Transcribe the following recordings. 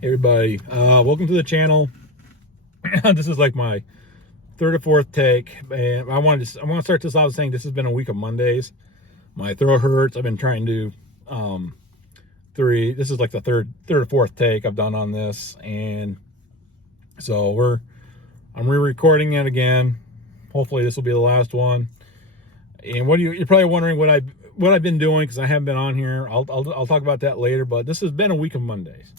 Hey everybody, welcome to the channel. This is like my third or fourth take, and I want to start this off saying this has been a week of Mondays. My throat hurts. I've been trying to this is like the third or fourth take I've done on this, and so I'm re-recording it again. Hopefully this will be the last one. And you're probably wondering what I've been doing, because I haven't been on here. I'll talk about that later, but this has been a week of Mondays.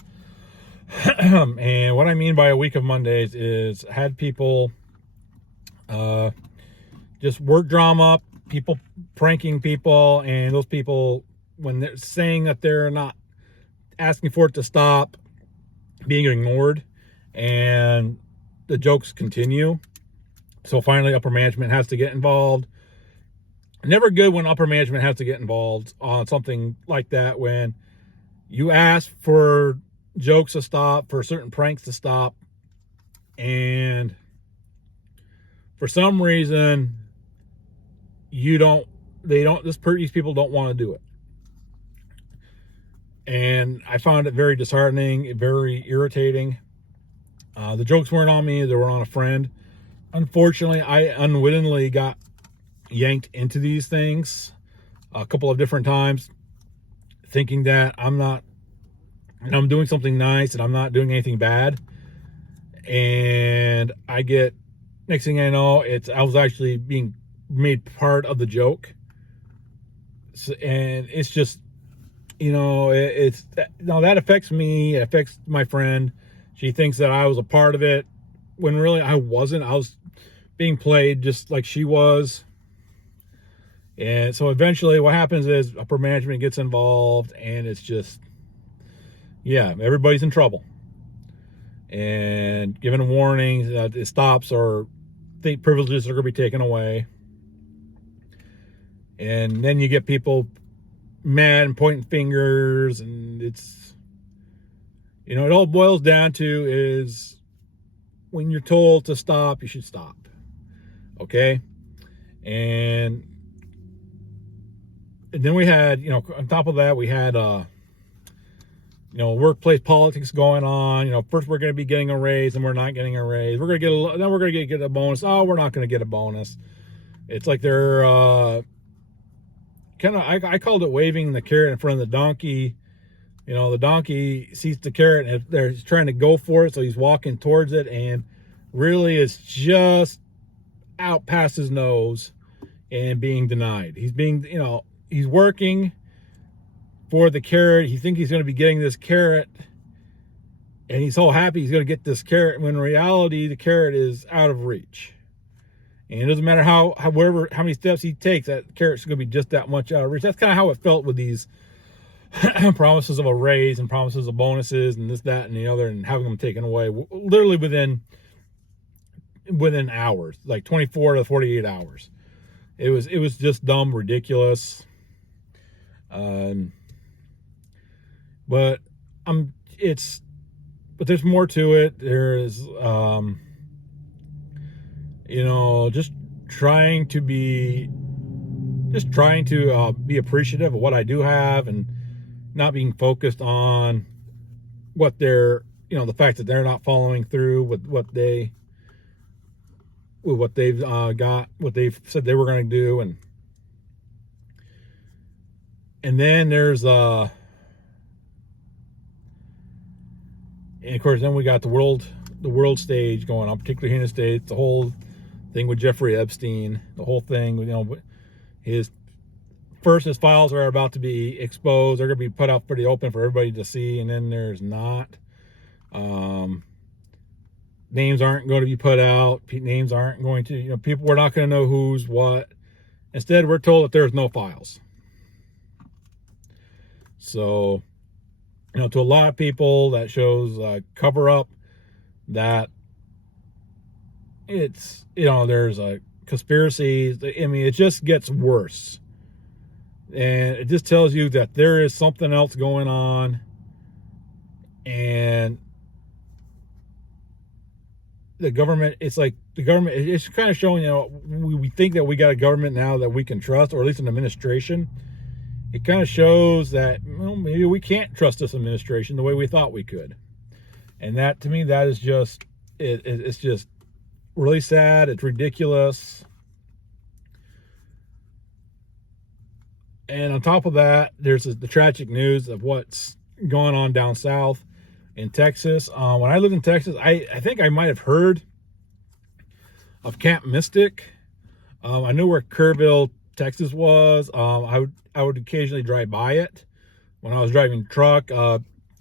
And what I mean by a week of Mondays is had people just work drama, people pranking people, and those people, when they're saying that they're not asking for it to stop, being ignored, and the jokes continue. So finally upper management has to get involved. Never good when upper management has to get involved on something like that, when you ask for jokes to stop, for certain pranks to stop, and for some reason these people don't want to do it. And I found it very disheartening, very irritating. The jokes weren't on me, they were on a friend. Unfortunately, I unwittingly got yanked into these things a couple of different times, thinking that I'm doing something nice and I'm not doing anything bad. And next thing I know, I was actually being made part of the joke. And it's just, that affects me. It affects my friend. She thinks that I was a part of it, when really I wasn't. I was being played just like she was. And so eventually what happens is upper management gets involved, and it's just, everybody's in trouble. And given a warning that it stops, or think privileges are going to be taken away. And then you get people mad and pointing fingers, and it's, it all boils down to is, when you're told to stop, you should stop. Okay? And then we had, on top of that, we had workplace politics going on. First we're going to be getting a raise, and we're not getting a raise. Then we're going to get a bonus. Oh, we're not going to get a bonus. It's like they're I called it waving the carrot in front of the donkey. The donkey sees the carrot and they're trying to go for it, so he's walking towards it, and really it's just out past his nose and being denied. He's working for the carrot. He thinks he's going to be getting this carrot, and he's so happy he's going to get this carrot, when in reality the carrot is out of reach. And it doesn't matter how many steps he takes, that carrot's going to be just that much out of reach. That's kind of how it felt with these promises of a raise and promises of bonuses and this, that, and the other, and having them taken away literally within hours, like 24 to 48 hours. It was just dumb, ridiculous. But there's more to it. There's just trying to be appreciative of what I do have, and not being focused on what they're, the fact that they're not following through with what they've said they were going to do. And then there's and of course then we got the world stage going on, particularly here in the States. The whole thing with Jeffrey Epstein, the whole thing, his files are about to be exposed. They're going to be put out pretty open for everybody to see, and then there's not. Names aren't going to be put out. Names aren't going to, people, we're not going to know who's what. Instead, we're told that there's no files. So, to a lot of people, that shows cover up, that it's, there's a conspiracy. I mean, it just gets worse. And it just tells you that there is something else going on. And the government, it's kind of showing, we think that we got a government now that we can trust, or at least an administration. It kind of shows that, maybe we can't trust this administration the way we thought we could. And that, to me, that is just, it's just really sad. It's ridiculous. And on top of that, there's the tragic news of what's going on down south in Texas. When I lived in Texas, I think I might have heard of Camp Mystic. I knew where Kerrville, Texas was. I would occasionally drive by it when I was driving truck,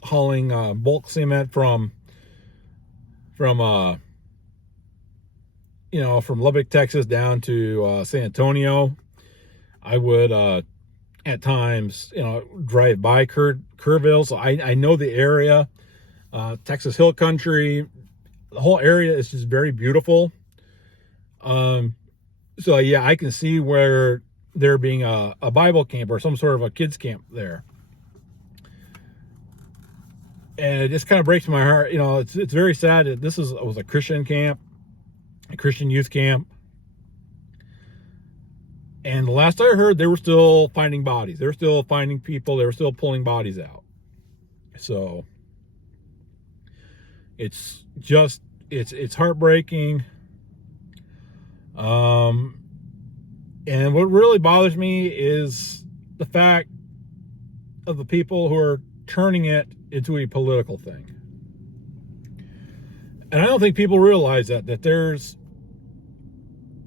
hauling bulk cement from from Lubbock, Texas down to San Antonio. I would at times drive by Kerrville, so I know the area. Texas Hill Country, the whole area is just very beautiful. So yeah, I can see where there being a Bible camp or some sort of a kids camp there. And it just kind of breaks my heart. It's very sad that this was a Christian camp, a Christian youth camp. And the last I heard, they were still finding bodies. They were still finding people. They were still pulling bodies out. So it's just, it's heartbreaking. And what really bothers me is the fact of the people who are turning it into a political thing. And I don't think people realize that there's,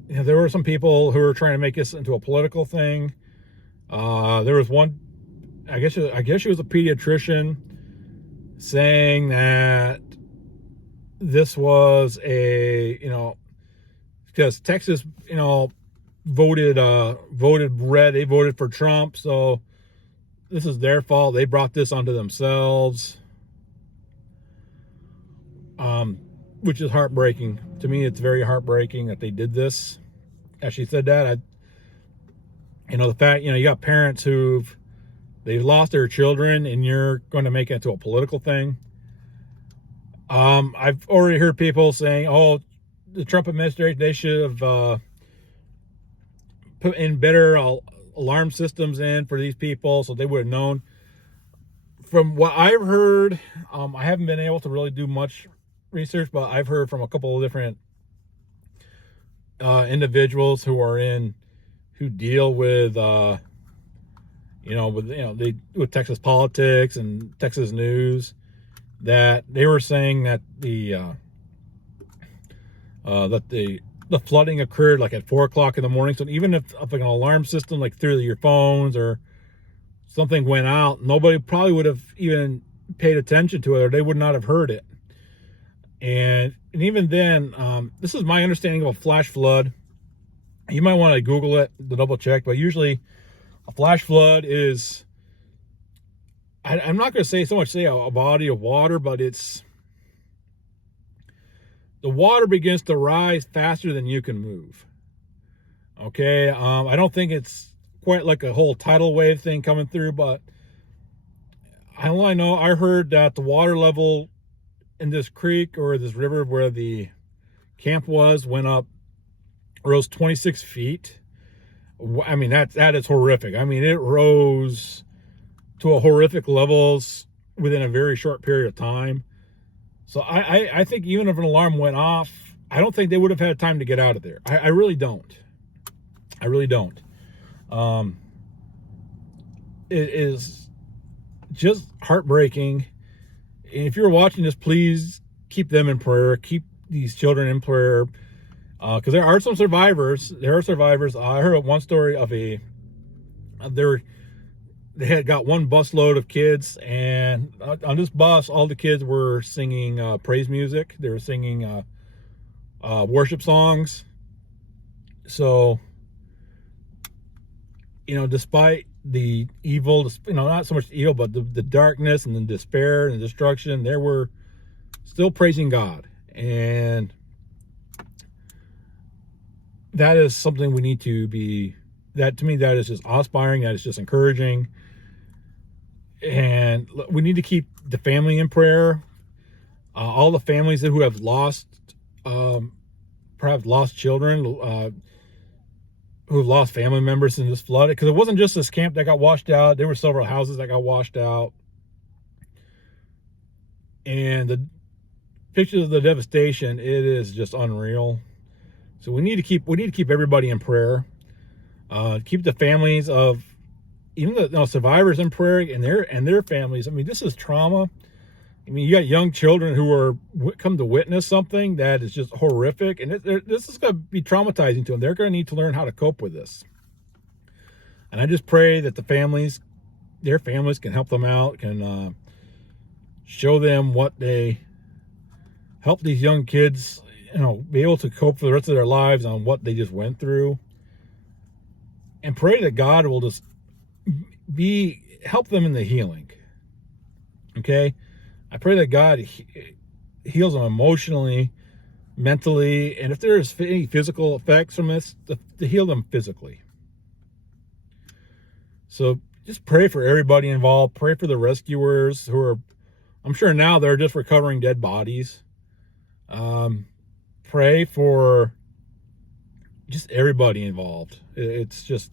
there were some people who were trying to make this into a political thing. There was one, I guess she was a pediatrician, saying that this was because Texas, voted red. They voted for Trump, so this is their fault. They brought this onto themselves, which is heartbreaking. To me, it's very heartbreaking that they did this. As she said that, the fact, you got parents they've lost their children, and you're going to make it into a political thing. I've already heard people saying, "Oh, the Trump administration, they should have put in better alarm systems in for these people, so they would have known." From what I've heard, I haven't been able to really do much research, but I've heard from a couple of different individuals who deal with with Texas politics and Texas news, that they were saying that the flooding occurred like at 4:00 in the morning. So even if like an alarm system like through your phones or something went out, nobody probably would have even paid attention to it, or they would not have heard it. And even then, this is my understanding of a flash flood. You might want to Google it to double check, but usually a flash flood is, I'm not going to say so much a body of water, but it's, the water begins to rise faster than you can move. Okay, I don't think it's quite like a whole tidal wave thing coming through, but I heard that the water level in this creek or this river where the camp rose 26 feet. I mean, that is horrific. I mean, it rose to a horrific levels within a very short period of time. So I think even if an alarm went off, I don't think they would have had time to get out of there. I really don't. I really don't. It is just heartbreaking. And if you're watching this, please keep them in prayer. Keep these children in prayer. Because there are some survivors. There are survivors. I heard one story of they had got one busload of kids, and on this bus, all the kids were singing praise music. They were singing worship songs. So, despite the evil, not so much evil, but the darkness and the despair and the destruction, they were still praising God. And that is something we need to be, to me, that is just awe-inspiring. That is just encouraging. And we need to keep the family in prayer. All the families who have lost, perhaps lost children, who've lost family members in this flood. Because it wasn't just this camp that got washed out. There were several houses that got washed out. And pictures of the devastation, it is just unreal. So we need to keep everybody in prayer. Keep the families of even the survivors in prayer, and their families. I mean, this is trauma. I mean, you got young children who are come to witness something that is just horrific, and this is going to be traumatizing to them. They're going to need to learn how to cope with this. And I just pray that their families can help them out, can show them what help these young kids, be able to cope for the rest of their lives on what they just went through. And pray that God will just help them in the healing. Okay? I pray that God heals them emotionally, mentally, and if there's any physical effects from this, to heal them physically. So just pray for everybody involved. Pray for the rescuers who are, I'm sure now they're just recovering dead bodies. Pray for just everybody involved. It's just,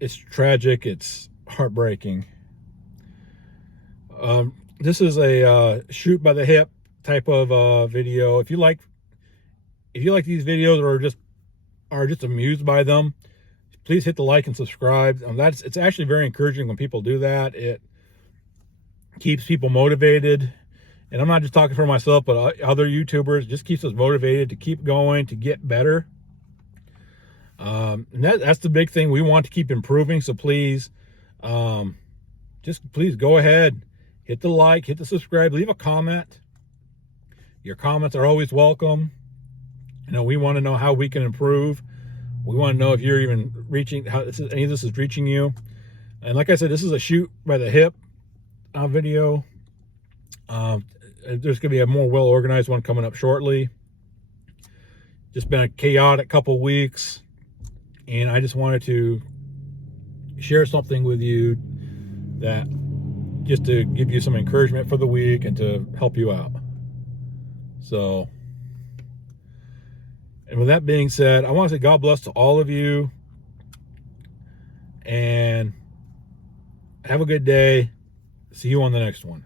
it's tragic. It's heartbreaking. This is a shoot by the hip type of video. If you like these videos or are just amused by them, please hit the like and subscribe. It's actually very encouraging when people do that. It keeps people motivated. And I'm not just talking for myself, but other YouTubers. It just keeps us motivated to keep going, to get better. And that's the big thing. We want to keep improving. So please, please go ahead, hit the like, hit the subscribe, leave a comment. Your comments are always welcome. We want to know how we can improve. We want to know if you're even reaching, any of this is reaching you. And like I said, this is a shoot by the hip video. There's going to be a more well-organized one coming up shortly. Just been a chaotic couple weeks, and I just wanted to share something with you that just to give you some encouragement for the week and to help you out. So, and with that being said, I want to say God bless to all of you, and have a good day. See you on the next one.